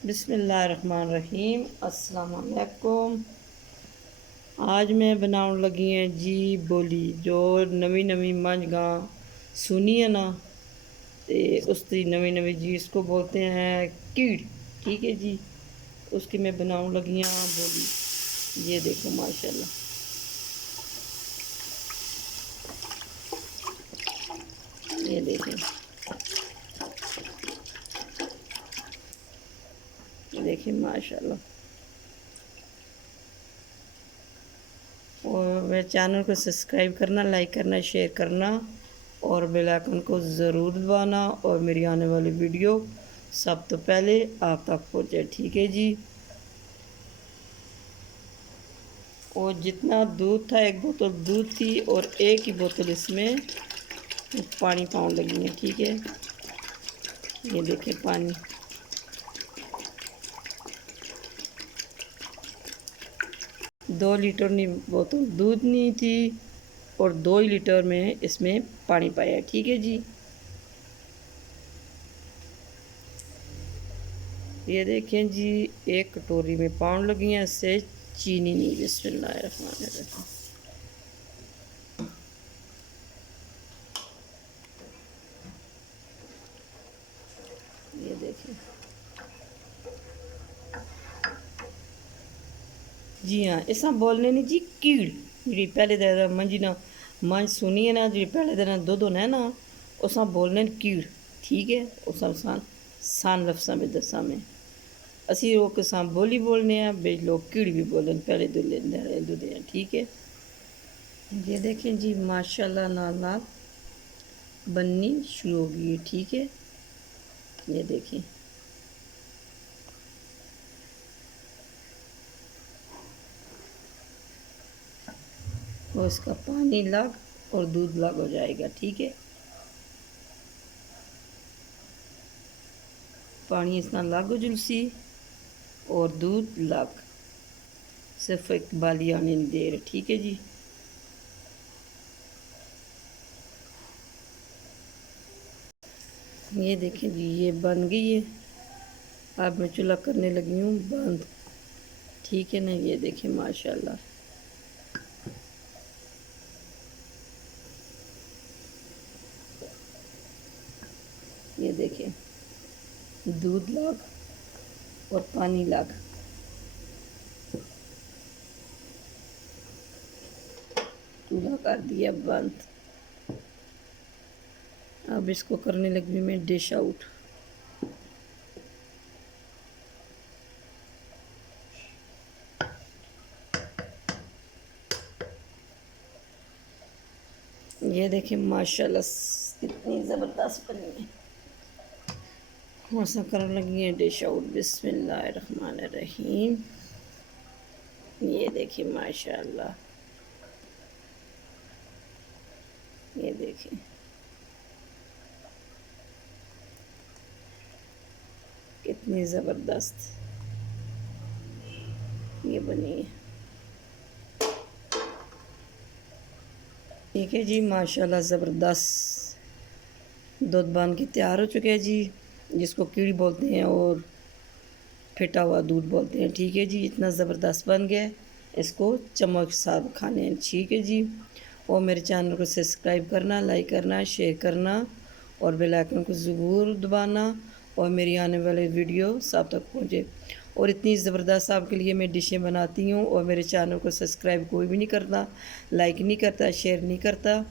बिस्मिल्लाहिर्रहमानिर्रहीम। अस्सलाम वालेकुम। आज मैं बनाने लगी हैं जी बोली जो नवी नवी मंझ गां सुनी है ना, ते उसकी नवी नवी जी इसको बोलते हैं कीड़। ठीक है जी, उसकी मैं बनाने लगी हैं बोली। ये देखो माशाल्लाह, ये देखें, ये देखिए माशाल्लाह। और मेरे चैनल को सब्सक्राइब करना, लाइक करना, शेयर करना और बेल आइकन को ज़रूर दबाना और मेरी आने वाली वीडियो सब तो पहले आप तक पहुँचे। ठीक है जी। और जितना दूध था, एक बोतल दूध थी और एक ही बोतल इसमें पानी पाउंड लगी है। ठीक है, ये देखिए पानी। 2 लीटर नहीं बोतल दूध नहीं थी और 2 ही लीटर में इसमें पानी पाया। ठीक है जी, ये देखें जी, एक कटोरी में पाउंड लगी हैं, इससे चीनी नहीं। बिस्मिल्लाहिर्रहमानिर्रहीम। ये देखें जी, हाँ इसा बोलने नहीं जी कीड़ जी। पहले दिन मंजी ना मंझ सुनी है ना जी, पहले दिन दुध होना है ना, उसा बोलने कीड़। ठीक है, उस सान लफ्सा में दसा में असी वो किसान बोली बोलने हैं, बे लोग कीड़ भी बोलन पहले दुध हैं। ठीक है, ये देखें जी माशाल्लाह नाल नाल बननी शुरू हो गई है। ठीक है, ये देखें, और इसका पानी लग और दूध लग हो जाएगा। ठीक है, पानी इतना लग हो जुलसी और दूध लग, सिर्फ एक बाली आने नहीं दे रहे। ठीक है जी, ये देखें जी, ये बन गई है। अब मैं चूल्हा करने लगी हूँ बंद। ठीक है ना, ये देखें माशाल्लाह, ये देखें दूध लाग और पानी लाग। चूल्हा कर दिया बंद। अब इसको करने लगी मैं डिश आउट। ये देखें माशाल्लाह कितनी ज़बरदस्त बनी है। और सब करने लगी है डिश आउट। बिस्मिल्लाहिर्रहमानिर्रहीम। ये देखिए माशाल्लाह, ये देखिए कितनी ज़बरदस्त ये बनी है। ठीक है जी, माशाल्लाह ज़बरदस्त दूध बन के तैयार हो चुके हैं जी, जिसको कीड़ी बोलते हैं और फिटा हुआ दूध बोलते हैं। ठीक है जी, इतना ज़बरदस्त बन गया है, इसको चम्मच के साथ खाने हैं। ठीक है जी, और मेरे चैनल को सब्सक्राइब करना, लाइक करना, शेयर करना और बेल आइकन को ज़रूर दबाना और मेरी आने वाली वीडियो सब तक पहुँचे। और इतनी ज़बरदस्त आपके लिए मैं डिशें बनाती हूँ और मेरे चैनल को सब्सक्राइब कोई भी नहीं करता, लाइक नहीं करता, शेयर नहीं करता।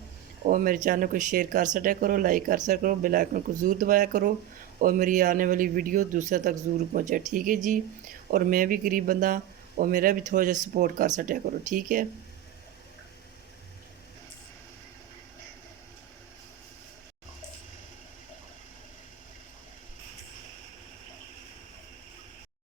और मेरे चैनल को शेयर कर सटा करो, लाइक कर सका करो, बेल आइकन को ज़रूर दबाया करो और मेरी आने वाली वीडियो दूसरे तक ज़रूर पहुँचे। ठीक है जी, और मैं भी गरीब बंदा और मेरा भी थोड़ा जा सपोर्ट कर सटा करो। ठीक है।